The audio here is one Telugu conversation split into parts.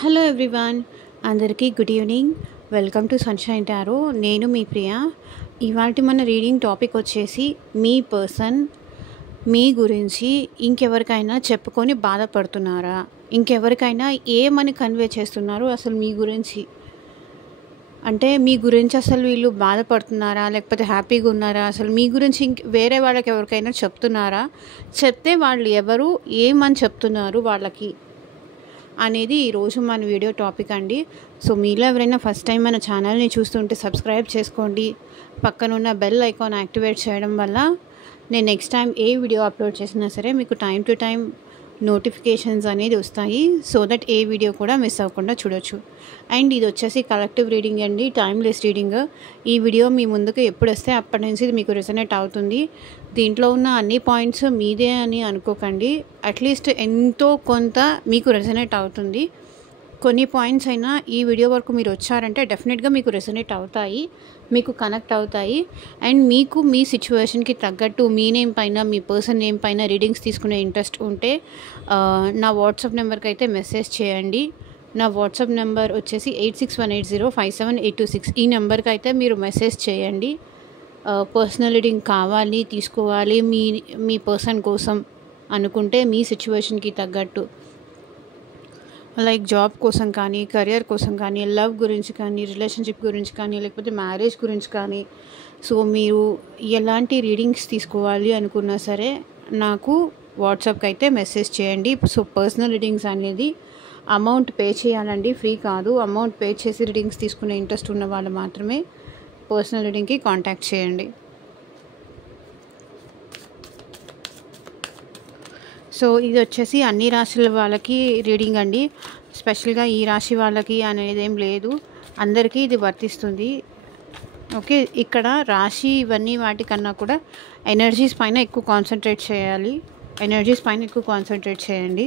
హలో ఎవ్రీవన్, అందరికీ good evening. Welcome to sunshine tarot. నేను మీ ప్రియా. ఇవాళ మన రీడింగ్ టాపిక్ వచ్చేసి మీ పర్సన్ మీ గురించి ఇంకెవరికైనా చెప్పుకొని బాధపడుతున్నారా, ఇంకెవరికైనా ఏమని కన్వే చేస్తున్నారు అసలు మీ గురించి. అంటే మీ గురించి అసలు వీళ్ళు బాధపడుతున్నారా లేకపోతే హ్యాపీగా ఉన్నారా, అసలు మీ గురించి వేరే వాళ్ళకి ఎవరికైనా చెప్తున్నారా, చెప్తే వాళ్ళు ఎవరు, ఏమని చెప్తున్నారు వాళ్ళకి అనేది ఈరోజు మన వీడియో టాపిక్ అండి. సో మీలో ఎవరైనా ఫస్ట్ టైం మన ఛానల్ని చూస్తుంటే సబ్స్క్రైబ్ చేసుకోండి. పక్కనున్న బెల్ ఐకాన్ యాక్టివేట్ చేయడం వల్ల నేను నెక్స్ట్ టైం ఏ వీడియో అప్లోడ్ చేసినా సరే మీకు టైం టు టైం నోటిఫికేషన్స్ అనేది వస్తాయి. సో దట్ ఏ వీడియో కూడా మిస్ అవ్వకుండా చూడొచ్చు. అండ్ ఇది వచ్చేసి కలెక్టివ్ రీడింగ్ అండి, టైమ్లెస్ రీడింగ్. ఈ వీడియో మీ ముందుకు ఎప్పుడు వస్తే అప్పటి నుంచి ఇది మీకు రెసనేట్ అవుతుంది. దీంట్లో ఉన్న అన్ని పాయింట్స్ మీదే అని అనుకోకండి. అట్లీస్ట్ ఎంతో కొంత మీకు రెసనేట్ అవుతుంది. కొన్ని పాయింట్స్ అయినా ఈ వీడియో వరకు మీరు వచ్చారంటే డెఫినెట్గా మీకు రెసనేట్ అవుతాయి, మీకు కనెక్ట్ అవుతాయి. అండ్ మీకు మీ సిచ్యువేషన్కి తగ్గట్టు మీ నేమ్ పైన, మీ పర్సన్ నేమ్ పైన రీడింగ్స్ తీసుకునే ఇంట్రెస్ట్ ఉంటే నా వాట్సాప్ నెంబర్కి అయితే మెసేజ్ చేయండి. నా వాట్సాప్ నెంబర్ వచ్చేసి 8618057826. ఈ నెంబర్కి అయితే మీరు మెసేజ్ చేయండి. పర్సనల్ రీడింగ్ కావాలి, తీసుకోవాలి మీ పర్సన్ కోసం అనుకుంటే, మీ సిచ్యువేషన్కి తగ్గట్టు, లైక్ జాబ్ కోసం కానీ, కెరియర్ కోసం కానీ, లవ్ గురించి కానీ, రిలేషన్షిప్ గురించి కానీ, లేకపోతే మ్యారేజ్ గురించి కానీ. సో మీరు ఎలాంటి రీడింగ్స్ తీసుకోవాలి అనుకున్నా సరే నాకు వాట్సాప్కి అయితే మెసేజ్ చేయండి. సో పర్సనల్ రీడింగ్స్ అనేది అమౌంట్ పే చేయాలండి, ఫ్రీ కాదు. అమౌంట్ పే చేసి రీడింగ్స్ తీసుకునే ఇంట్రెస్ట్ ఉన్న వాళ్ళు మాత్రమే పర్సనల్ రీడింగ్కి కాంటాక్ట్ చేయండి. సో ఇది వచ్చేసి అన్ని రాశుల వాళ్ళకి రీడింగ్ అండి. స్పెషల్గా ఈ రాశి వాళ్ళకి అనేది ఏం లేదు, అందరికీ ఇది వర్తిస్తుంది. ఓకే, ఇక్కడ రాశి ఇవన్నీ వాటికన్నా కూడా ఎనర్జీస్ పైన ఎక్కువ కాన్సన్ట్రేట్ చేయాలి. ఎనర్జీస్ పైన ఎక్కువ కాన్సన్ట్రేట్ చేయండి.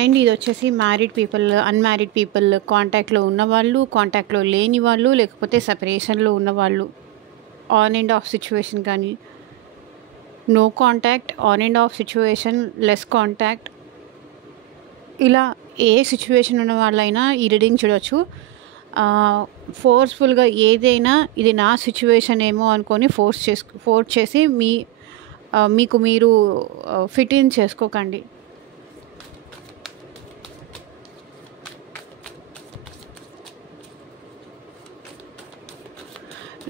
అండ్ ఇది వచ్చేసి మ్యారీడ్ పీపుల్, అన్మ్యారీడ్ పీపుల్, కాంటాక్ట్లో ఉన్నవాళ్ళు, కాంటాక్ట్లో లేని వాళ్ళు, లేకపోతే సెపరేషన్లో ఉన్నవాళ్ళు, ఆన్ అండ్ ఆఫ్ సిచ్యువేషన్ కానీ, no contact, on and off situation, less contact, ఇలా ఏ సిచ్యువేషన్ ఉన్న వాళ్ళైనా ఈ రీడింగ్ చూడవచ్చు. ఫోర్స్ఫుల్గా ఏదైనా ఇది నా సిచ్యువేషన్ ఏమో అనుకొని ఫోర్స్ చేసి మీకు మీరు ఫిట్ ఇన్ చేసుకోకండి.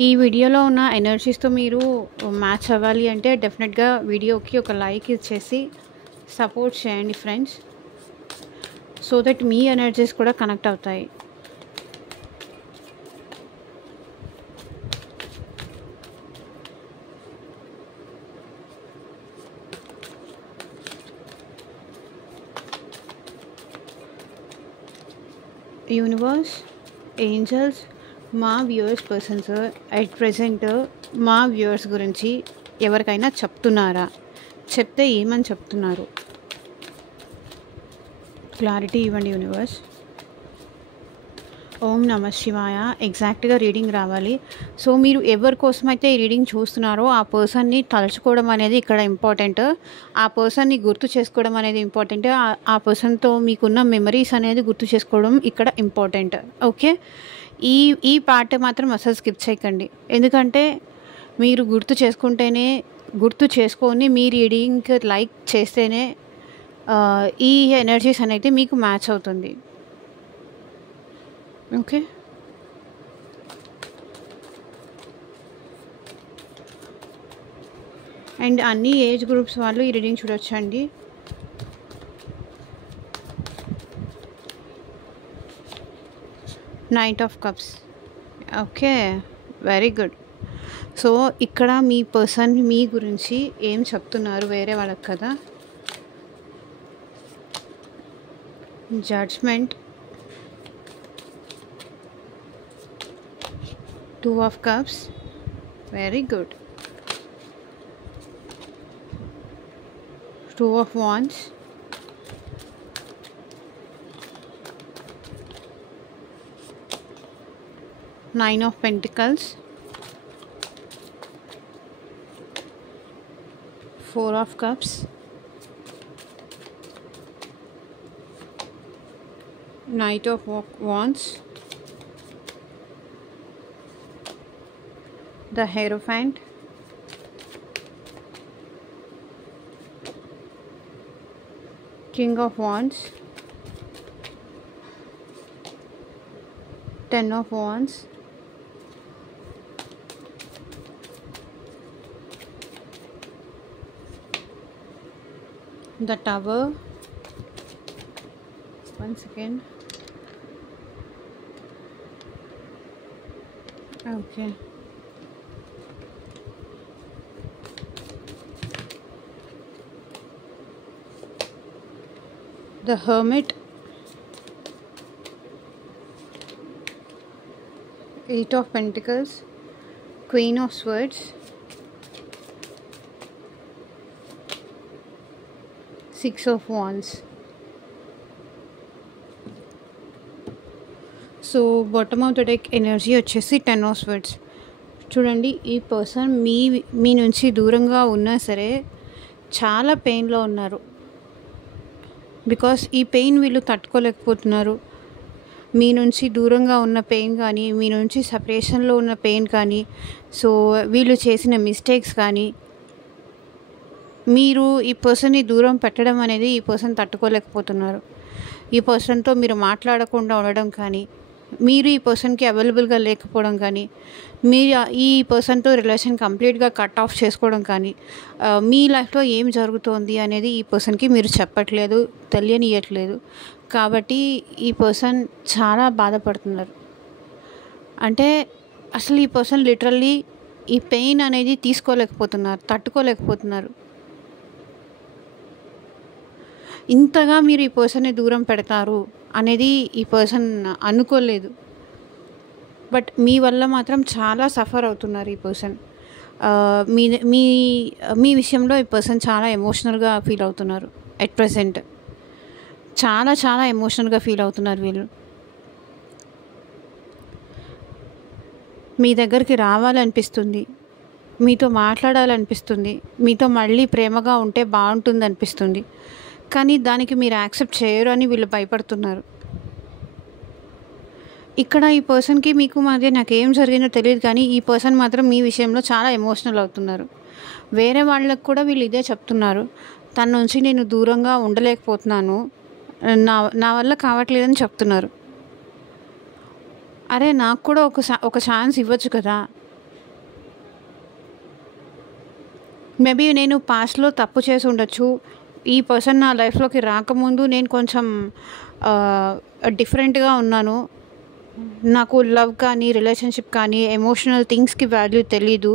ఈ వీడియోలో ఉన్న ఎనర్జీస్తో మీరు మ్యాచ్ అవ్వాలి అంటే డెఫినెట్గా వీడియోకి ఒక లైక్ ఇచ్చేసి సపోర్ట్ చేయండి friends, so that me energies కూడా కనెక్ట్ అవుతాయి. యూనివర్స్, ఏంజల్స్, మా వ్యూవర్స్ పర్సన్స్ అట్ ప్రెజెంట్ మా వ్యూవర్స్ గురించి ఎవరికైనా చెప్తున్నారా, చెప్తే ఏమని చెప్తున్నారు, క్లారిటీ ఇవ్వండి యూనివర్స్. ఓం నమ శివాయ. ఎగ్జాక్ట్గా రీడింగ్ రావాలి. సో మీరు ఎవరి కోసమైతే ఈ రీడింగ్ చూస్తున్నారో ఆ పర్సన్ని తలుచుకోవడం అనేది ఇక్కడ ఇంపార్టెంట్. ఆ పర్సన్ని గుర్తు చేసుకోవడం అనేది ఇంపార్టెంట్. ఆ పర్సన్తో మీకున్న మెమరీస్ అనేది గుర్తు చేసుకోవడం ఇక్కడ ఇంపార్టెంట్. ఓకే, ఈ పార్ట్ మాత్రం అసలు స్కిప్ చేయకండి. ఎందుకంటే మీరు గుర్తు చేసుకొని మీ రీడింగ్ లైక్ చేస్తేనే ఈ ఎనర్జీస్ అనేది మీకు మ్యాచ్ అవుతుంది. ఓకే, అండ్ అన్ని ఏజ్ గ్రూప్స్ వాళ్ళు ఈ రీడింగ్ చూడొచ్చండి. Knight of cups. Okay, very good. So ఇక్కడ మీ పర్సన్ మీ గురించి ఏం చెప్తున్నారు వేరే వాళ్ళకి కదా. Judgement, 2 of cups, very good. 2 of wands, 9 of pentacles, 4 of cups, Knight of Wands, the Hierophant, King of Wands, Ten of Wands, the Tower. One second. Okay. The Hermit, Eight of Pentacles, Queen of Swords, Six of Wands. So bottom of the deck energy వచ్చేసి 10 ఆఫ్ స్వర్డ్స్. చూడండి, ఈ పర్సన్ మీ నుంచి దూరంగా ఉన్నా సరే చాలా పెయిన్లో ఉన్నారు. బికాస్ ఈ పెయిన్ వీళ్ళు తట్టుకోలేకపోతున్నారు. మీ నుంచి దూరంగా ఉన్న పెయిన్ కానీ, మీ నుంచి సపరేషన్లో ఉన్న పెయిన్ కానీ, సో వీళ్ళు చేసిన మిస్టేక్స్ కానీ, మీరు ఈ పర్సన్ని దూరం పెట్టడం అనేది ఈ పర్సన్ తట్టుకోలేకపోతున్నారు. ఈ పర్సన్తో మీరు మాట్లాడకుండా ఉండడం కానీ, మీరు ఈ పర్సన్కి అవైలబుల్గా లేకపోవడం కానీ, మీరు ఈ పర్సన్తో రిలేషన్ కంప్లీట్గా కట్ ఆఫ్ చేసుకోవడం కానీ, మీ లైఫ్లో ఏం జరుగుతోంది అనేది ఈ పర్సన్కి మీరు చెప్పట్లేదు, తెలియనియట్లేదు. కాబట్టి ఈ పర్సన్ చాలా బాధపడుతున్నారు. అంటే అసలు ఈ పర్సన్ లిటరల్లీ ఈ పెయిన్ అనేది తీసుకోలేకపోతున్నారు, తట్టుకోలేకపోతున్నారు. ఇంతగా మీరు ఈ పర్సన్ని దూరం పెడతారు అనేది ఈ పర్సన్ అనుకోలేదు. బట్ మీ వల్ల మాత్రం చాలా సఫర్ అవుతున్నారు ఈ పర్సన్. మీ మీ మీ విషయంలో ఈ పర్సన్ చాలా ఎమోషనల్గా ఫీల్ అవుతున్నారు. ఎట్ ప్రెసెంట్ చాలా చాలా ఎమోషనల్గా ఫీల్ అవుతున్నారు వీళ్ళు. మీ దగ్గరికి రావాలనిపిస్తుంది, మీతో మాట్లాడాలనిపిస్తుంది, మీతో మళ్ళీ ప్రేమగా ఉంటే బాగుంటుంది అనిపిస్తుంది. కానీ దానికి మీరు యాక్సెప్ట్ చేయరు అని వీళ్ళు భయపడుతున్నారు. ఇక్కడ ఈ పర్సన్కి మీకు మధ్య నాకేం జరిగిందో తెలియదు, కానీ ఈ పర్సన్ మాత్రం మీ విషయంలో చాలా ఎమోషనల్ అవుతున్నారు. వేరే వాళ్ళకు కూడా వీళ్ళు ఇదే చెప్తున్నారు, తన నుంచి నేను దూరంగా ఉండలేకపోతున్నాను, నా వల్ల కావట్లేదని చెప్తున్నారు. అరే, నాకు కూడా ఒక ఛాన్స్ ఇవ్వచ్చు కదా. మేబీ నేను పాస్ట్లో తప్పు చేసి ఉండొచ్చు. ఈ పర్సన్ నా లైఫ్లోకి రాకముందు నేను కొంచెం డిఫరెంట్గా ఉన్నాను. నాకు లవ్ కానీ, రిలేషన్షిప్ కానీ, ఎమోషనల్ థింగ్స్కి వాల్యూ తెలీదు.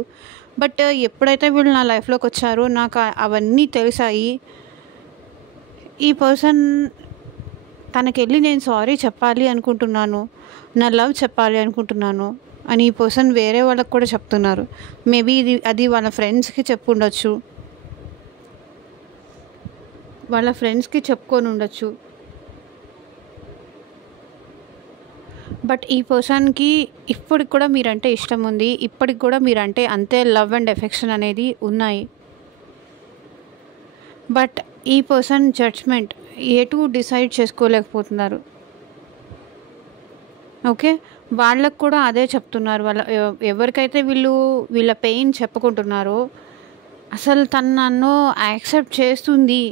బట్ ఎప్పుడైతే వీళ్ళు నా లైఫ్లోకి వచ్చారో నాకు అవన్నీ తెలిసాయి. ఈ పర్సన్ తనకెళ్ళి నేను సారీ చెప్పాలి అనుకుంటున్నాను, నా లవ్ చెప్పాలి అనుకుంటున్నాను అని ఈ పర్సన్ వేరే వాళ్ళకి కూడా చెప్తున్నారు. మేబీ అది వాళ్ళ ఫ్రెండ్స్కి చెప్పుండొచ్చు, వాళ్ళ ఫ్రెండ్స్కి చెప్పుకొని ఉండొచ్చు. బట్ ఈ పర్సన్కి ఇప్పటికి కూడా మీరంటే ఇష్టం ఉంది, ఇప్పటికి కూడా మీరంటే అంతే లవ్ అండ్ ఎఫెక్షన్ అనేది ఉన్నాయి. బట్ ఈ పర్సన్ జడ్జ్మెంట్ ఎటు డిసైడ్ చేసుకోలేకపోతున్నారు. ఓకే, వాళ్ళకు కూడా అదే చెప్తున్నారు. ఎవరికైతే వీళ్ళ పెయిన్ చెప్పుకుంటున్నారో, అసలు తను నన్ను యాక్సెప్ట్ చేస్తుంది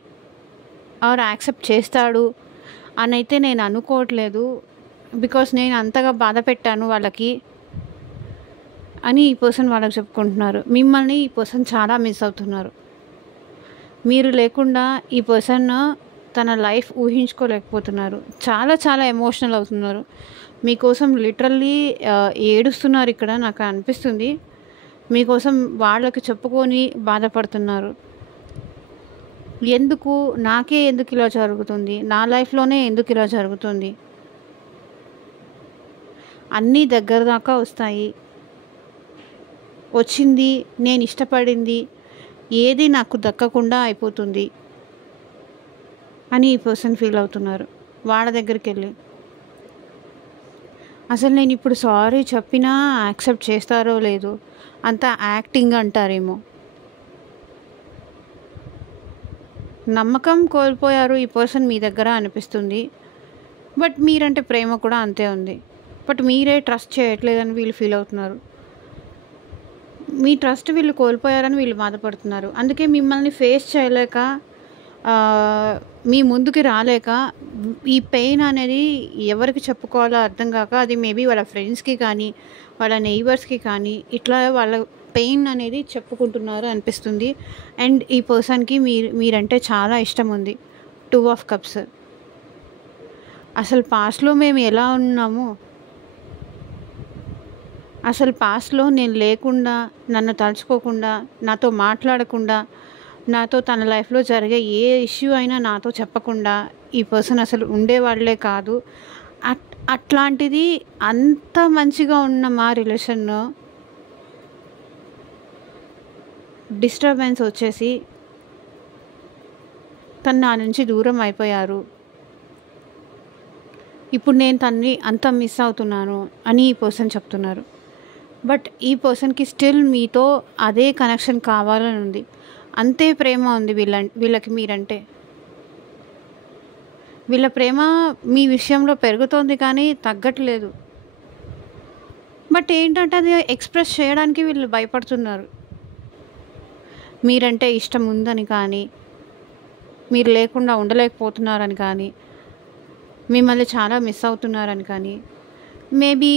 ఆర్ యాక్సెప్ట్ చేస్తాడు అని అయితే నేను అనుకోవట్లేదు. బికాస్ నేను అంతగా బాధ పెట్టాను వాళ్ళకి అని ఈ పర్సన్ వాళ్ళకి చెప్పుకుంటున్నారు. మిమ్మల్ని ఈ పర్సన్ చాలా మిస్ అవుతున్నారు. మీరు లేకుండా ఈ పర్సన్ తన లైఫ్ ఊహించుకోలేకపోతున్నారు. చాలా చాలా ఎమోషనల్ అవుతున్నారు. మీకోసం లిటరల్లీ ఏడుస్తున్నారు. ఇక్కడ నాకు అనిపిస్తుంది మీకోసం వాళ్ళకి చెప్పుకొని బాధపడుతున్నారు. నాకే ఎందుకు ఇలా జరుగుతుంది, నా లైఫ్లోనే ఎందుకు ఇలా జరుగుతుంది, అన్నీ దగ్గర దాకా వస్తాయి, వచ్చింది నేను ఇష్టపడింది ఏది నాకు దక్కకుండా అయిపోతుంది అని ఈ పర్సన్ ఫీల్ అవుతున్నారు. వాళ్ళ దగ్గరికి వెళ్ళి అసలు నేను ఇప్పుడు సారీ చెప్పినా యాక్సెప్ట్ చేస్తారో లేదో, అంతా యాక్టింగ్ అంటారేమో. నమ్మకం కోల్పోయారు ఈ పర్సన్ మీ దగ్గర అనిపిస్తుంది. బట్ మీరంటే ప్రేమ కూడా అంతే ఉంది. బట్ మీరే ట్రస్ట్ చేయట్లేదని వీళ్ళు ఫీల్ అవుతున్నారు. మీ ట్రస్ట్ వీళ్ళు కోల్పోయారని వీళ్ళు బాధపడుతున్నారు. అందుకే మిమ్మల్ని ఫేస్ చేయలేక, మీ ముందుకి రాలేక, ఈ పెయిన్ అనేది ఎవరికి చెప్పుకోవాలో అర్థం కాక, అది మేబీ వాళ్ళ ఫ్రెండ్స్కి కానీ, వాళ్ళ నైబర్స్కి కానీ, ఇట్లా వాళ్ళ పెయిన్ అనేది చెప్పుకుంటున్నారు అనిపిస్తుంది. అండ్ ఈ పర్సన్కి మీరంటే చాలా ఇష్టం ఉంది. 2 ఆఫ్ కప్స్. అసలు పాస్ట్లో మేము ఎలా ఉన్నాము, అసలు పాస్ట్లో నేను లేకుండా, నన్ను తలుచుకోకుండా, నాతో మాట్లాడకుండా, నాతో తన లైఫ్లో జరిగే ఏ ఇష్యూ అయినా నాతో చెప్పకుండా ఈ పర్సన్ అసలు ఉండేవాళ్ళే కాదు. అట్లాంటిది అంత మంచిగా ఉన్న మా రిలేషన్ డిస్టర్బెన్స్ వచ్చేసి తను నా నుంచి దూరం అయిపోయారు. ఇప్పుడు నేను తన్ని అంత మిస్ అవుతున్నాను అని ఈ పర్సన్ చెప్తున్నారు. బట్ ఈ పర్సన్కి స్టిల్ మీతో అదే కనెక్షన్ కావాలని ఉంది. అంతే ప్రేమ ఉంది వీళ్ళకి మీరంటే. వీళ్ళ ప్రేమ మీ విషయంలో పెరుగుతోంది కానీ తగ్గట్లేదు. బట్ ఏంటంటే అది ఎక్స్ప్రెస్ చేయడానికి వీళ్ళు భయపడుతున్నారు. మీరంటే ఇష్టం ఉందని కానీ, మీరు లేకుండా ఉండలేకపోతున్నారని కానీ, మిమ్మల్ని చాలా మిస్ అవుతున్నారని కానీ, మేబీ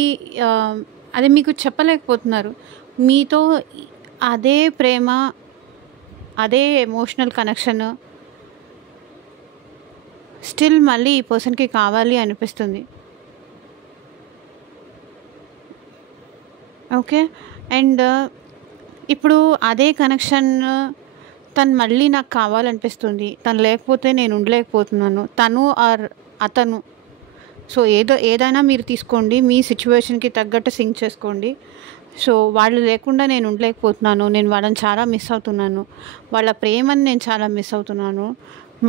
అది మీకు చెప్పలేకపోతున్నారు. మీతో అదే ప్రేమ, అదే ఎమోషనల్ కనెక్షన్ స్టిల్ మళ్ళీ ఈ పర్సన్కి కావాలి అనిపిస్తుంది. ఓకే. అండ్ ఇప్పుడు అదే కనెక్షన్ తను మళ్ళీ నాకు కావాలనిపిస్తుంది. తను లేకపోతే నేను ఉండలేకపోతున్నాను. తను ఆర్ అతను, సో ఏదైనా మీరు తీసుకోండి, మీ సిచ్యువేషన్కి తగ్గట్టు సింక్ చేసుకోండి. సో వాళ్ళు లేకుండా నేను ఉండలేకపోతున్నాను, నేను వాళ్ళని చాలా మిస్ అవుతున్నాను, వాళ్ళ ప్రేమని నేను చాలా మిస్ అవుతున్నాను,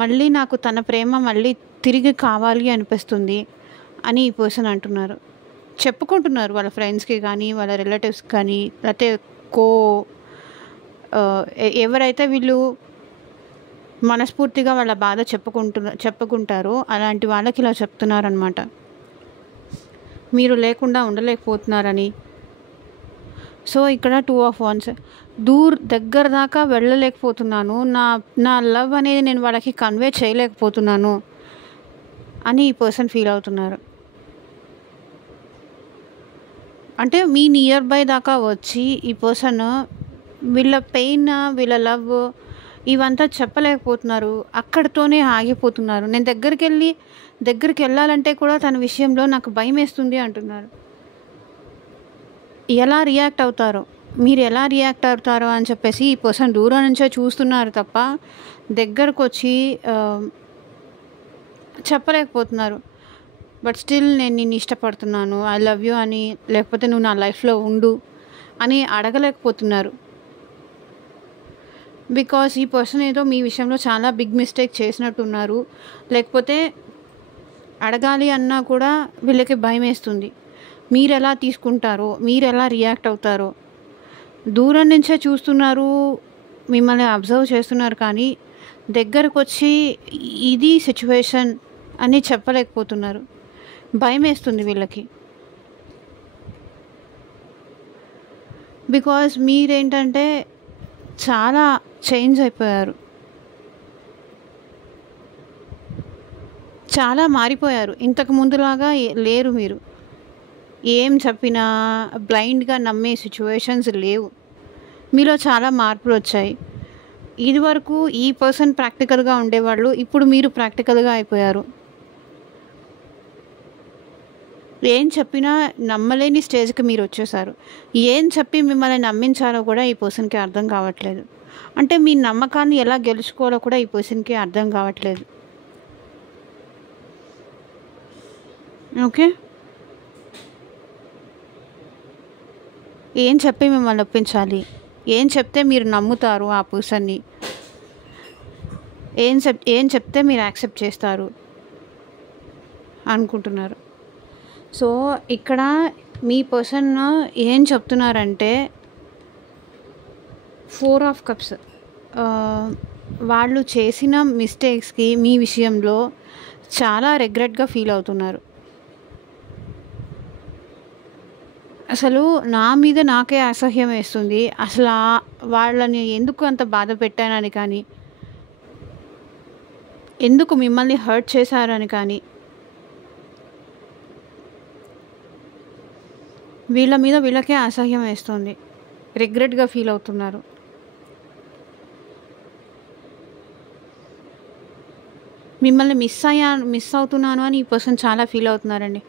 మళ్ళీ నాకు తన ప్రేమ మళ్ళీ తిరిగి కావాలి అనిపిస్తుంది అని ఈ పర్సన్ అంటున్నారు. చెప్పుకుంటున్నారు వాళ్ళ ఫ్రెండ్స్కి కానీ, వాళ్ళ రిలేటివ్స్కి కానీ, లేకపోతే ఎవరైతే వీళ్ళు మనస్ఫూర్తిగా వాళ్ళ బాధ చెప్పుకుంటారో అలాంటి వాళ్ళకి ఇలా చెప్తున్నారనమాట. మీరు లేకుండా ఉండలేకపోతున్నారని. సో ఇక్కడ 2 ఆఫ్ వాండ్స్. దగ్గర దాకా వెళ్ళలేకపోతున్నాను, నా లవ్ అనేది నేను వాళ్ళకి కన్వే చేయలేకపోతున్నాను అని ఈ పర్సన్ ఫీల్ అవుతున్నారు. అంటే మీ నియర్ బై దాకా వచ్చి ఈ పర్సన్ వీళ్ళ పెయిన్, వీళ్ళ లవ్ ఇవంతా చెప్పలేకపోతున్నారు. అక్కడితోనే ఆగిపోతున్నారు. నేను దగ్గరికి వెళ్ళాలంటే కూడా తన విషయంలో నాకు భయం వేస్తుంది అంటున్నారు. ఎలా రియాక్ట్ అవుతారో, మీరు ఎలా రియాక్ట్ అవుతారో అని చెప్పేసి ఈ పర్సన్ దూరం నుంచే చూస్తున్నారు తప్ప దగ్గరకు వచ్చి చెప్పలేకపోతున్నారు. బట్ స్టిల్ నేను నిన్ను ఇష్టపడుతున్నాను, ఐ లవ్ యూ అని, లేకపోతే నువ్వు నా లైఫ్లో ఉండు అని అడగలేకపోతున్నారు. బికాస్ ఈ పర్సన్ ఏదో మీ విషయంలో చాలా బిగ్ మిస్టేక్ చేసినట్టున్నారు. లేకపోతే అడగాలి అన్నా కూడా వీళ్ళకి భయం వేస్తుంది. మీరు ఎలా తీసుకుంటారో, మీరు ఎలా రియాక్ట్ అవుతారో. దూరం నుంచే చూస్తున్నారు, మిమ్మల్ని అబ్జర్వ్ చేస్తున్నారు, కానీ దగ్గరకు వచ్చి ఇది సిచ్యువేషన్ అని చెప్పలేకపోతున్నారు. భయం వేస్తుంది వీళ్ళకి. బికాజ్ మీరేంటంటే చాలా చేంజ్ అయిపోయారు, చాలా మారిపోయారు. ఇంతకు ముందులాగా లేరు. మీరు ఏం చెప్పినా బ్లైండ్గా నమ్మే సిచ్యువేషన్స్ లేవు. మీలో చాలా మార్పులు వచ్చాయి. ఇదివరకు ఈ పర్సన్ ప్రాక్టికల్గా ఉండేవాళ్ళు, ఇప్పుడు మీరు ప్రాక్టికల్గా అయిపోయారు. ఏం చెప్పినా నమ్మలేని స్టేజ్కి మీరు వచ్చేసారు. ఏం చెప్పి మిమ్మల్ని నమ్మించాలో కూడా ఈ పర్సన్కి అర్థం కావట్లేదు. అంటే మీ నమ్మకాన్ని ఎలా గెలుచుకోవాలో కూడా ఈ పర్సన్కి అర్థం కావట్లేదు. ఓకే. ఏం చెప్పి మిమ్మల్ని ఒప్పించాలి, ఏం చెప్తే మీరు నమ్ముతారు ఆ పర్సన్ని, ఏం చెప్తే మీరు యాక్సెప్ట్ చేస్తారు అనుకుంటున్నారు. సో ఇక్కడ మీ పర్సన్ ఏం చెప్తున్నారంటే 4 ఆఫ్ కప్స్. వాళ్ళు చేసిన మిస్టేక్స్కి మీ విషయంలో చాలా రిగ్రెట్గా ఫీల్ అవుతున్నారు. అసలు నా మీద నాకే అసహ్యం వేస్తుంది. అసలు వాళ్ళని ఎందుకు అంత బాధ పెట్టానని కానీ, ఎందుకు మిమ్మల్ని హర్ట్ చేశారని కానీ, వీళ్ళ మీద వీళ్ళకే అసహ్యం వేస్తుంది. రిగ్రెట్గా ఫీల్ అవుతున్నారు. మిమ్మల్ని మిస్ అవుతున్నాను అని ఈ పర్సన్ చాలా ఫీల్ అవుతున్నారండి.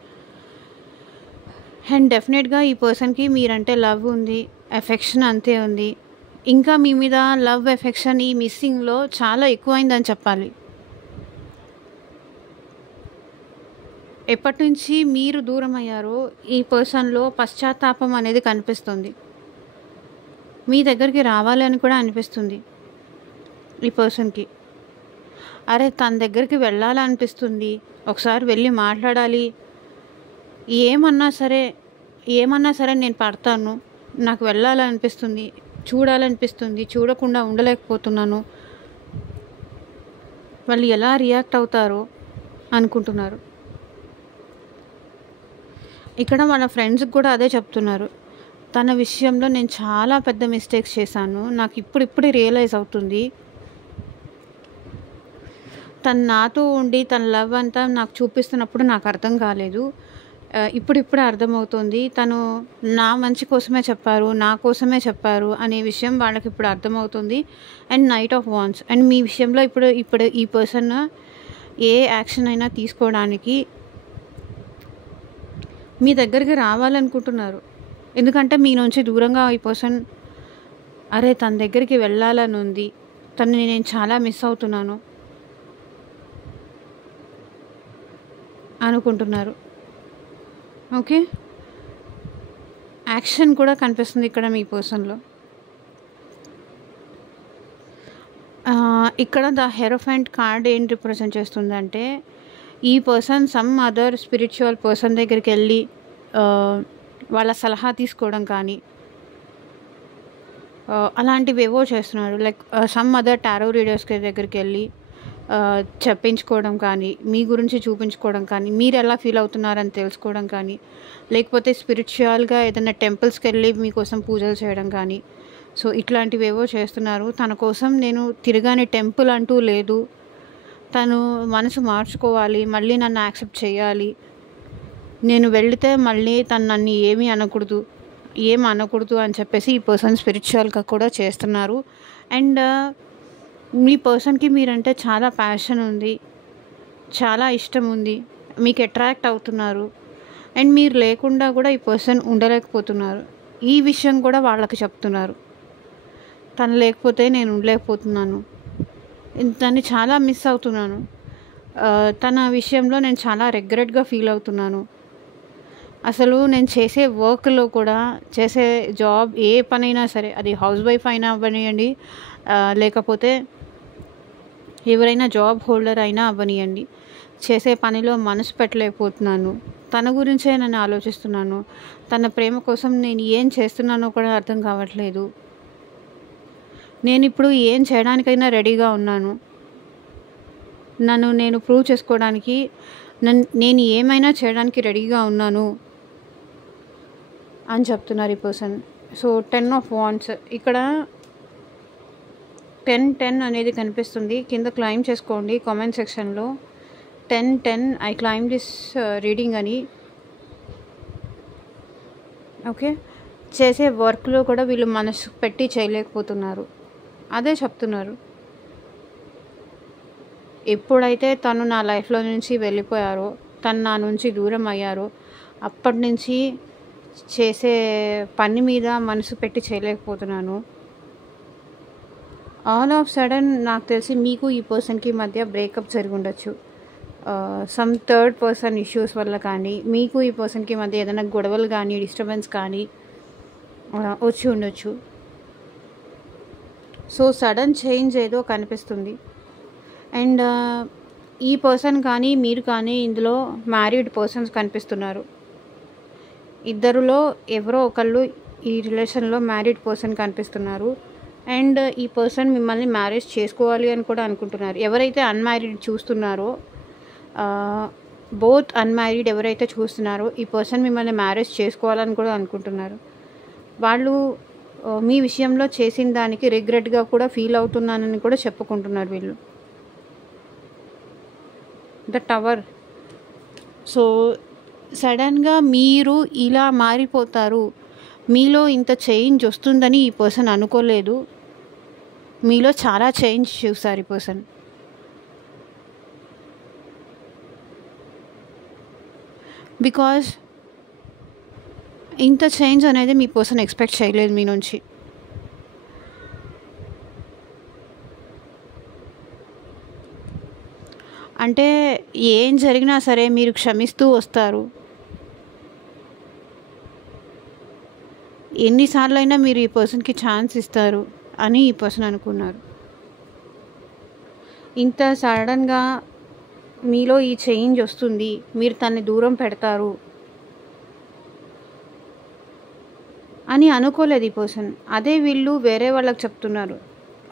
అండ్ డెఫినెట్గా ఈ పర్సన్కి మీరంటే లవ్ ఉంది, ఎఫెక్షన్ అంతే ఉంది. ఇంకా మీ మీద లవ్, ఎఫెక్షన్ ఈ మిస్సింగ్లో చాలా ఎక్కువైందని చెప్పాలి. ఎప్పటి నుంచి మీరు దూరం అయ్యారో ఈ పర్సన్లో పశ్చాత్తాపం అనేది కనిపిస్తుంది. మీ దగ్గరికి రావాలని కూడా అనిపిస్తుంది ఈ పర్సన్కి. అరే తన దగ్గరికి వెళ్ళాలనిపిస్తుంది, ఒకసారి వెళ్ళి మాట్లాడాలి, ఏమన్నా సరే నేను పడతాను, నాకు వెళ్ళాలనిపిస్తుంది, చూడాలనిపిస్తుంది, చూడకుండా ఉండలేకపోతున్నాను, వాళ్ళు ఎలా రియాక్ట్ అవుతారో అనుకుంటున్నారు. ఇక్కడ వాళ్ళ ఫ్రెండ్స్కి కూడా అదే చెప్తున్నారు. తన విషయంలో నేను చాలా పెద్ద మిస్టేక్స్ చేశాను, నాకు ఇప్పుడిప్పుడే రియలైజ్ అవుతుంది, తను నాతో ఉండి తన లవ్ అంతా నాకు చూపిస్తున్నప్పుడు నాకు అర్థం కాలేదు, ఇప్పుడిప్పుడే అర్థమవుతుంది, తను నా మంచి కోసమే చెప్పారు, నా కోసమే చెప్పారు అనే విషయం వాళ్ళకి ఇప్పుడు అర్థమవుతుంది. And knight of wands. And మీ విషయంలో ఇప్పుడు ఈ పర్సన్ ఏ యాక్షన్ అయినా తీసుకోవడానికి మీ దగ్గరికి రావాలనుకుంటున్నారు. ఎందుకంటే మీ నుంచి దూరంగా ఈ పర్సన్ అరే తన దగ్గరికి వెళ్ళాలని ఉంది, తనని నేను చాలా మిస్ అవుతున్నాను అనుకుంటున్నారు. ఓకే, యాక్షన్ కూడా కనిపిస్తుంది ఇక్కడ మీ పర్సన్లో. ఇక్కడ ద హెరోఫెంట్ కార్డ్ ఏం రిప్రజెంట్ చేస్తుందంటే, ఈ person some other spiritual person దగ్గరికి వెళ్ళి వాళ్ళ సలహా తీసుకోవడం కానీ అలాంటివి ఏవో చేస్తున్నారు. Like some other tarot readers దగ్గరికి వెళ్ళి చెప్పించుకోవడం కానీ, మీ గురించి చూపించుకోవడం కానీ, మీరు ఎలా ఫీల్ అవుతున్నారని తెలుసుకోవడం కానీ, లేకపోతే స్పిరిచువల్గా ఏదైనా టెంపుల్స్కి వెళ్ళి మీకోసం పూజలు చేయడం కానీ, సో ఇట్లాంటివేవో చేస్తున్నారు. తన కోసం నేను తిరగాని టెంపుల్ అంటూ లేదు, తను మనసు మార్చుకోవాలి, మళ్ళీ నన్ను యాక్సెప్ట్ చేయాలి, నేను వెళితే మళ్ళీ తను నన్ను ఏమీ అనకూడదు అని చెప్పేసి ఈ పర్సన్ స్పిరిచువల్గా కూడా చేస్తున్నారు. అండ్ మీ పర్సన్కి మీరంటే చాలా ప్యాషన్ ఉంది, చాలా ఇష్టం ఉంది, మీకు అట్రాక్ట్ అవుతున్నారు. అండ్ మీరు లేకుండా కూడా ఈ పర్సన్ ఉండలేకపోతున్నారు. ఈ విషయం కూడా వాళ్ళకి చెప్తున్నారు, తను లేకపోతే నేను ఉండలేకపోతున్నాను, దాన్ని చాలా మిస్ అవుతున్నాను, తన విషయంలో నేను చాలా రిగ్రెట్గా ఫీల్ అవుతున్నాను, అసలు నేను చేసే వర్క్లో కూడా, చేసే జాబ్ ఏ పనైనా సరే, అది హౌస్ వైఫ్ అయినా అవ్వనియండి, లేకపోతే ఎవరైనా జాబ్ హోల్డర్ అయినా అవ్వనియండి, చేసే పనిలో మనసు పెట్టలేకపోతున్నాను, తన గురించే నేను ఆలోచిస్తున్నాను, తన ప్రేమ కోసం నేను ఏం చేస్తున్నానో కూడా అర్థం కావట్లేదు, నేను ఇప్పుడు ఏం చేయడానికైనా రెడీగా ఉన్నాను, నన్ను నేను ప్రూవ్ చేసుకోవడానికి నేను ఏమైనా చేయడానికి రెడీగా ఉన్నాను అని చెప్తున్నారు ఈ పర్సన్. సో 10 ఆఫ్ వాండ్స్, ఇక్కడ 10 అనేది కనిపిస్తుంది. కింద క్లైమ్ చేసుకోండి కామెంట్ సెక్షన్లో 10 ఐ క్లైమ్ దిస్ రీడింగ్ అని. ఓకే, చేసే వర్క్లో కూడా వీళ్ళు మనసు పెట్టి చేయలేకపోతున్నారు, అదే చెప్తున్నారు. ఎప్పుడైతే తను నా లైఫ్లో నుంచి వెళ్ళిపోయారో, తను నా నుంచి దూరం అయ్యారో, అప్పటి నుంచి చేసే పని మీద మనసు పెట్టి చేయలేకపోతున్నాను. ఆల్ ఆఫ్ సడన్ నాకు తెలిసి మీకు ఈ పర్సన్కి మధ్య బ్రేకప్ జరిగి ఉండొచ్చు. సమ్ థర్డ్ పర్సన్ ఇష్యూస్ వల్ల కానీ, మీకు ఈ పర్సన్కి మధ్య ఏదైనా గొడవలు కానీ, డిస్టర్బెన్స్ కానీ వచ్చి ఉండొచ్చు. సో సడన్ చేంజ్ ఏదో కనిపిస్తుంది. అండ్ ఈ పర్సన్ కానీ మీరు కానీ ఇందులో మ్యారీడ్ పర్సన్స్ కనిపిస్తున్నారు. ఇద్దరులో ఎవరో ఒకళ్ళు ఈ రిలేషన్లో మ్యారీడ్ పర్సన్ కనిపిస్తున్నారు. అండ్ ఈ పర్సన్ మిమ్మల్ని మ్యారేజ్ చేసుకోవాలి అని కూడా అనుకుంటున్నారు. ఎవరైతే అన్మ్యారీడ్ చూస్తున్నారో బోత్ అన్మ్యారీడ్ ఎవరైతే చూస్తున్నారో ఈ పర్సన్ మిమ్మల్ని మ్యారేజ్ చేసుకోవాలని కూడా అనుకుంటున్నారు. వాళ్ళు మీ విషయంలో చేసిన దానికి రిగ్రెట్గా కూడా ఫీల్ అవుతున్నానని కూడా చెప్పుకుంటున్నారు వీళ్ళు. The tower. సో సడన్గా మీరు ఇలా మారిపోతారు, మీలో ఇంత చేంజ్ వస్తుందని ఈ పర్సన్ అనుకోలేదు. మీలో చాలా చేంజ్ చూసారు ఈ పర్సన్. బికాజ్ ఇంత చేంజ్ అనేది మీ పర్సన్ ఎక్స్పెక్ట్ చేయలేదు మీ నుంచి. అంటే ఏం జరిగినా సరే మీరు క్షమిస్తూ వస్తారు. ఎన్నిసార్లు అయినా మీరు ఈ పర్సన్కి ఛాన్స్ ఇస్తారు అని ఈ పర్సన్ అనుకున్నారు. ఇంత సడన్గా మీలో ఈ చేంజ్ వస్తుంది, మీరు తనని దూరం పెడతారు అని అనుకోలేదు ఈ పర్సన్. అదే వీళ్ళు వేరే వాళ్ళకి చెప్తున్నారు.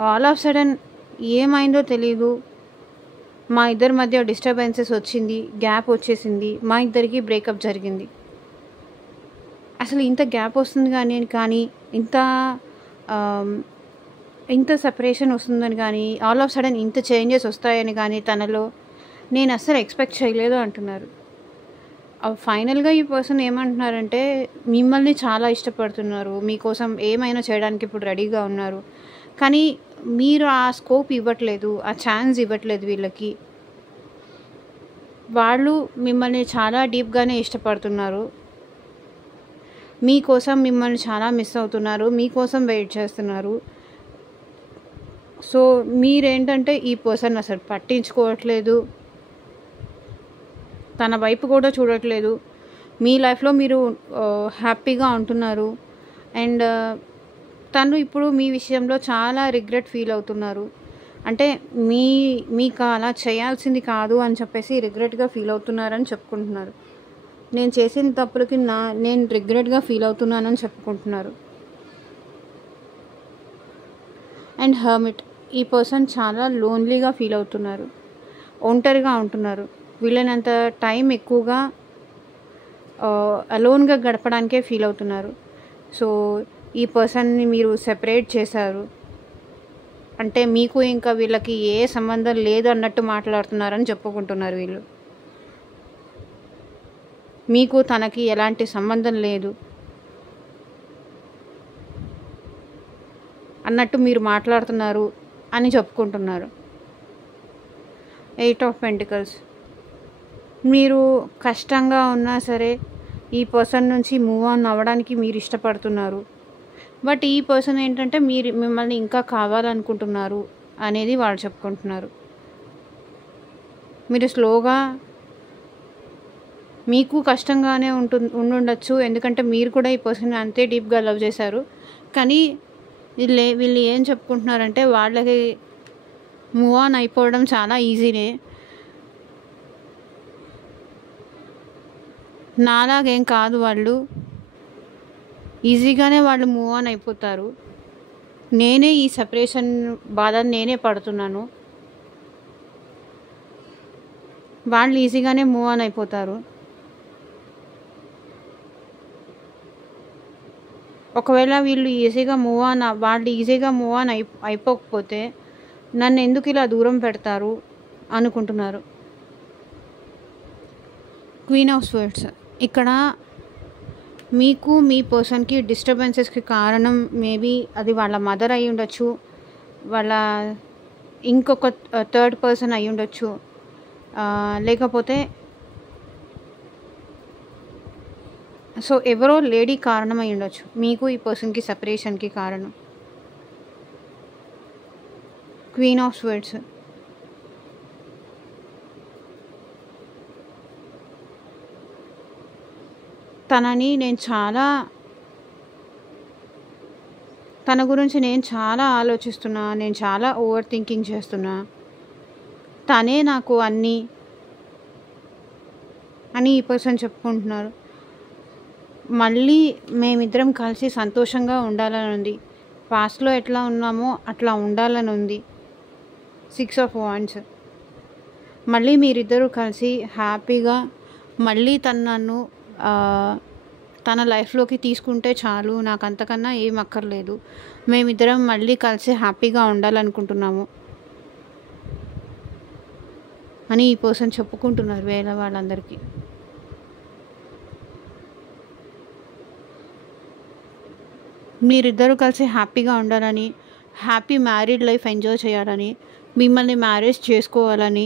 ఆల్ ఆఫ్ సడన్ ఏమైందో తెలీదు, మా ఇద్దరి మధ్య డిస్టర్బెన్సెస్ వచ్చింది, గ్యాప్ వచ్చేసింది, మా ఇద్దరికి బ్రేకప్ జరిగింది. అసలు ఇంత గ్యాప్ వస్తుంది కానీ ఇంత సెపరేషన్ వస్తుందని కానీ ఆల్ ఆఫ్ సడన్ ఇంత చేంజెస్ వస్తాయని కానీ తనలో నేను అస్సలు ఎక్స్పెక్ట్ చేయలేదు అంటున్నారు. ఫైనల్గా ఈ పర్సన్ ఏమంటున్నారంటే మిమ్మల్ని చాలా ఇష్టపడుతున్నారు, మీకోసం ఏమైనా చేయడానికి ఇప్పుడు రెడీగా ఉన్నారు. కానీ మీరు ఆ స్కోప్ ఇవ్వట్లేదు, ఆ ఛాన్స్ ఇవ్వట్లేదు వీళ్ళకి. వాళ్ళు మిమ్మల్ని చాలా డీప్గానే ఇష్టపడుతున్నారు, మీకోసం మిమ్మల్ని చాలా మిస్ అవుతున్నారు, మీకోసం వెయిట్ చేస్తున్నారు. సో మీరేంటంటే ఈ పర్సన్ అసలు పట్టించుకోవట్లేదు, తన వైపు కూడా చూడట్లేదు. మీ లైఫ్లో మీరు హ్యాపీగా ఉంటున్నారు. అండ్ తను ఇప్పుడు మీ విషయంలో చాలా రిగ్రెట్ ఫీల్ అవుతున్నారు. అంటే మీకు అలా చేయాల్సింది కాదు అని చెప్పేసి రిగ్రెట్గా ఫీల్ అవుతున్నారని చెప్పుకుంటున్నారు. నేను చేసిన తప్పులకి నేను రిగ్రెట్గా ఫీల్ అవుతున్నానని చెప్పుకుంటున్నారు. And hermit. ఈ పర్సన్ చాలా లోన్లీగా ఫీల్ అవుతున్నారు, ఒంటరిగా ఉంటున్నారు. వీళ్ళనంత టైం ఎక్కువగా అలోన్గా గడపడానికే ఫీల్ అవుతున్నారు. సో ఈ పర్సన్ని మీరు సెపరేట్ చేశారు అంటే మీకు ఇంకా వీళ్ళకి ఏ సంబంధం లేదు అన్నట్టు మాట్లాడుతున్నారని చెప్పుకుంటున్నారు వీళ్ళు. మీకు తనకి ఎలాంటి సంబంధం లేదు అన్నట్టు మీరు మాట్లాడుతున్నారు అని చెప్పుకుంటున్నారు. 8 ఆఫ్ పెంటికల్స్. మీరు కష్టంగా ఉన్నా సరే ఈ పర్సన్ నుంచి మూవ్ ఆన్ అవ్వడానికి మీరు ఇష్టపడుతున్నారు. బట్ ఈ పర్సన్ ఏంటంటే మిమ్మల్ని ఇంకా కావాలనుకుంటున్నారు అనేది వాళ్ళు చెప్పుకుంటున్నారు. మీరు స్లోగా మీకు కష్టంగానే ఉండుండొచ్చు, ఎందుకంటే మీరు కూడా ఈ పర్సన్ అంతే డీప్గా లవ్ చేశారు. కానీ వీళ్ళు ఏం చెప్పుకుంటున్నారంటే వాళ్ళకి మూవ్ ఆన్ అయిపోవడం చాలా ఈజీనే, నాలాగేం కాదు, వాళ్ళు ఈజీగానే వాళ్ళు మూవ్ ఆన్ అయిపోతారు. నేనే ఈ సెపరేషన్ బాధను నేనే పడుతున్నాను, వాళ్ళు ఈజీగానే మూవ్ ఆన్ అయిపోతారు. ఒకవేళ వాళ్ళు ఈజీగా మూవ్ ఆన్ అయిపోకపోతే నన్ను ఎందుకు ఇలా దూరం పెడతారు అనుకుంటున్నారు. Queen of swords. ఇక్కడ మీకు మీ పర్సన్కి డిస్టర్బెన్సెస్కి కారణం మేబీ అది వాళ్ళ మదర్ అయి ఉండొచ్చు, వాళ్ళ ఇంకొక థర్డ్ పర్సన్ అయి ఉండొచ్చు, లేకపోతే సో ఎవరో లేడీ కారణం అయి ఉండొచ్చు మీకు ఈ పర్సన్కి సెపరేషన్కి కారణం. Queen of swords. తన గురించి నేను చాలా ఆలోచిస్తున్నా, నేను చాలా ఓవర్ థింకింగ్ చేస్తున్నా, తనే నాకు అన్నీ అని ఈ పర్సన్ చెప్పుకుంటున్నారు. మళ్ళీ మేమిద్దరం కలిసి సంతోషంగా ఉండాలని ఉంది, పాస్ట్లో ఎట్లా ఉన్నామో అట్లా ఉండాలని ఉంది. 6 ఆఫ్ వాండ్స్. మళ్ళీ మీరిద్దరూ కలిసి హ్యాపీగా మళ్ళీ నన్ను తన లైఫ్లోకి తీసుకుంటే చాలు, నాకు అంతకన్నా ఏం అక్కర్లేదు, మేమిద్దరం మళ్ళీ కలిసి హ్యాపీగా ఉండాలనుకుంటున్నాము అని ఈ పర్సన్ చెప్పుకుంటున్నారు వేరే వాళ్ళందరికీ. మీరిద్దరూ కలిసి హ్యాపీగా ఉండాలని, హ్యాపీ మ్యారీడ్ లైఫ్ ఎంజాయ్ చేయాలని, మిమ్మల్ని మ్యారేజ్ చేసుకోవాలని,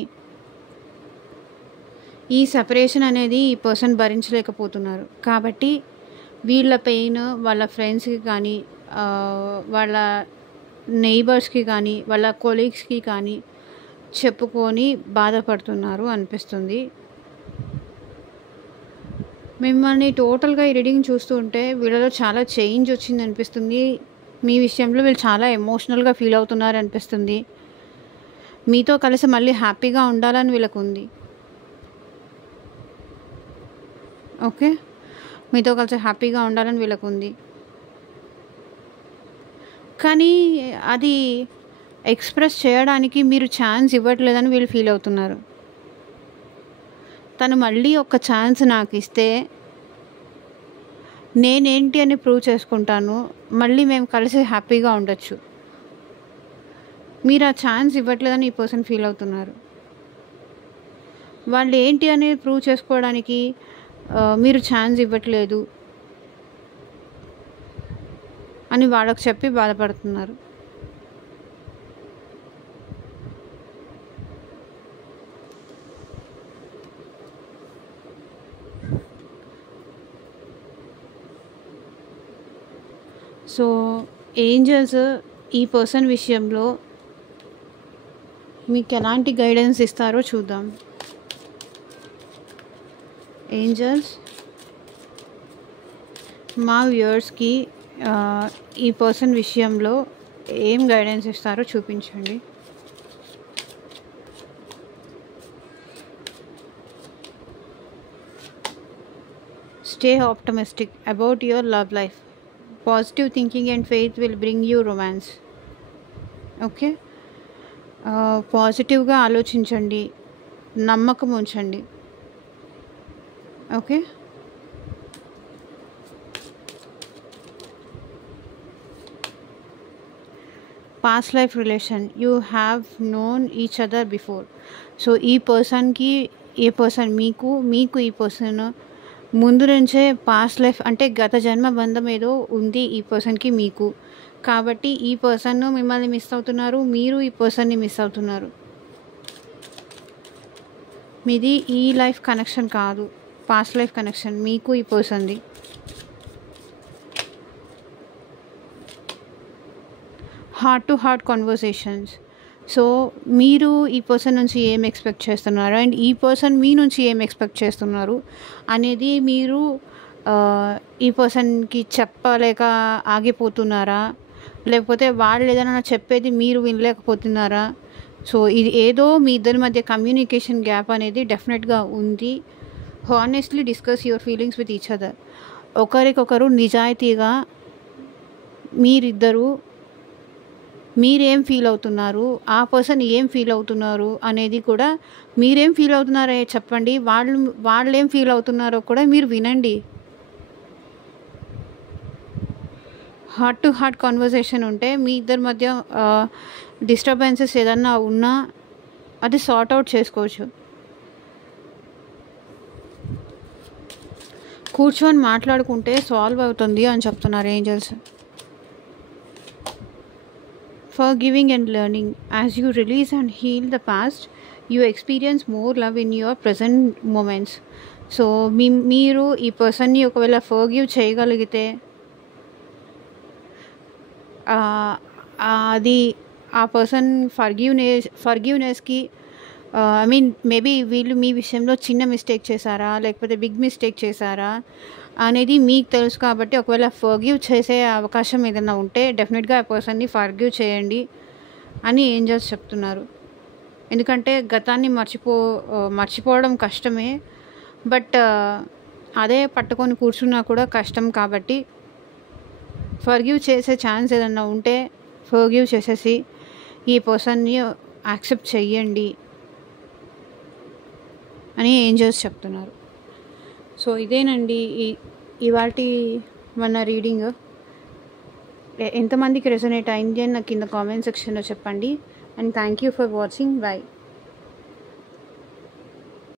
ఈ సెపరేషన్ అనేది ఈ పర్సన్ భరించలేకపోతున్నారు. కాబట్టి వీళ్ళ పెయిన్ వాళ్ళ ఫ్రెండ్స్కి కానీ, వాళ్ళ నైబర్స్కి కానీ, వాళ్ళ కొలీగ్స్కి కానీ చెప్పుకొని బాధపడుతున్నారు అనిపిస్తుంది. మిమ్మల్ని టోటల్గా ఈ రీడింగ్ చూస్తూ ఉంటే వీళ్ళలో చాలా చేంజ్ వచ్చింది అనిపిస్తుంది. మీ విషయంలో వీళ్ళు చాలా ఎమోషనల్గా ఫీల్ అవుతున్నారు అనిపిస్తుంది. మీతో కలిసి మళ్ళీ హ్యాపీగా ఉండాలని వీళ్ళకు ఉంది. ఓకే, మీతో కలిసి హ్యాపీగా ఉండాలని వీళ్ళకు ఉంది. కానీ అది ఎక్స్ప్రెస్ చేయడానికి మీరు ఛాన్స్ ఇవ్వట్లేదని వీళ్ళు ఫీల్ అవుతున్నారు. తను మళ్ళీ ఒక ఛాన్స్ నాకు ఇస్తే నేనేంటి అని ప్రూవ్ చేసుకుంటాను, మళ్ళీ మేము కలిసి హ్యాపీగా ఉండొచ్చు. మీరు ఆ ఛాన్స్ ఇవ్వట్లేదని ఈ పర్సన్ ఫీల్ అవుతున్నారు. వాళ్ళు ఏంటి అని ప్రూవ్ చేసుకోవడానికి మీరు ఛాన్స్ ఇవ్వట్లేదు అని వాళ్ళకు చెప్పి బాధపడుతున్నారు. సో ఏంజల్స్ ఈ పర్సన్ విషయంలో మీకు ఎలాంటి గైడెన్స్ ఇస్తారో చూద్దాం. ఏంజల్స్ మా వ్యూయర్స్కి ఈ పర్సన్ విషయంలో ఏం గైడెన్స్ ఇస్తారో చూపించండి. Stay optimistic about your love life. Positive thinking and faith will bring you romance. Okay, పాజిటివ్గా ఆలోచించండి, నమ్మకం ఉంచండి. Okay, past life relation, you have known each other before. So ఈ పర్సన్కి ఏ పర్సన్ మీకు ఈ పర్సన్ ముందు నుంచే పాస్ట్ లైఫ్ అంటే గత జన్మ బంధం ఏదో ఉంది ఈ పర్సన్కి మీకు. కాబట్టి ఈ పర్సన్ మిమ్మల్ని మిస్ అవుతున్నారు, మీరు ఈ పర్సన్ని మిస్ అవుతున్నారు. మీది ఈ లైఫ్ కనెక్షన్ కాదు, పాస్ట్ లైఫ్ కనెక్షన్ మీకు ఈ పర్సన్ది. Heart to heart conversations. So మీరు ఈ పర్సన్ నుంచి ఏం ఎక్స్పెక్ట్ చేస్తున్నారు అండ్ ఈ పర్సన్ మీ నుంచి ఏం ఎక్స్పెక్ట్ చేస్తున్నారు అనేది మీరు ఈ పర్సన్కి చెప్పలేక ఆగిపోతున్నారా, లేకపోతే వాళ్ళు ఏదైనా చెప్పేది మీరు వినలేకపోతున్నారా? సో ఇది ఏదో మీ ఇద్దరి మధ్య కమ్యూనికేషన్ గ్యాప్ అనేది డెఫినెట్గా ఉంది. Honestly discuss your feelings with each other. ఒకరికొకరు నిజాయితీగా మీరిద్దరూ మీరేం ఫీల్ అవుతున్నారు, ఆ పర్సన్ ఏం ఫీల్ అవుతున్నారు అనేది కూడా, మీరేం ఫీల్ అవుతున్నారో చెప్పండి, వాళ్ళు ఏం ఫీల్ అవుతున్నారో కూడా మీరు వినండి. హార్ట్ టు హార్ట్ కాన్వర్సేషన్ ఉంటే మీ ఇద్దరి మధ్య డిస్టర్బెన్సెస్ ఏదన్నా ఉన్నా అది సార్ట్ అవుట్ చేసుకోవచ్చు. కూర్చొని మాట్లాడుకుంటే సాల్వ్ అవుతుంది అని చెప్తున్నారు angels. Forgiving and learning. As you release and heal the past, you experience more love in your present moments. So మీరు ఈ పర్సన్ని ఒకవేళ ఫర్గివ్ చేయగలిగితే అది ఆ పర్సన్ ఫర్గివ్నెస్కి ఐ మీన్ మేబీ వీళ్ళు మీ విషయంలో చిన్న మిస్టేక్ చేశారా లేకపోతే బిగ్ మిస్టేక్ చేశారా అనేది మీకు తెలుసు. కాబట్టి ఒకవేళ ఫర్గివ్ చేసే అవకాశం ఏదైనా ఉంటే డెఫినెట్గా ఆ పర్సన్ని ఫర్గివ్ చేయండి అని ఏంజల్స్ చెప్తున్నారు. ఎందుకంటే గతాన్ని మర్చిపోవడం కష్టమే, బట్ అదే పట్టుకొని కూర్చున్నా కూడా కష్టం. కాబట్టి ఫర్గివ్ చేసే ఛాన్స్ ఏదైనా ఉంటే ఫర్గివ్ చేసేసి ఈ పర్సన్ని యాక్సెప్ట్ చెయ్యండి. అని ఏంజల్స్ చెప్తున్నారు. సో ఇదేనండి ఇవాల్టి మన రీడింగ్. ఎంతమందికి రెజొనేట్ అయింది అని నాకు కింద కామెంట్ సెక్షన్లో చెప్పండి. And thank you for watching. By.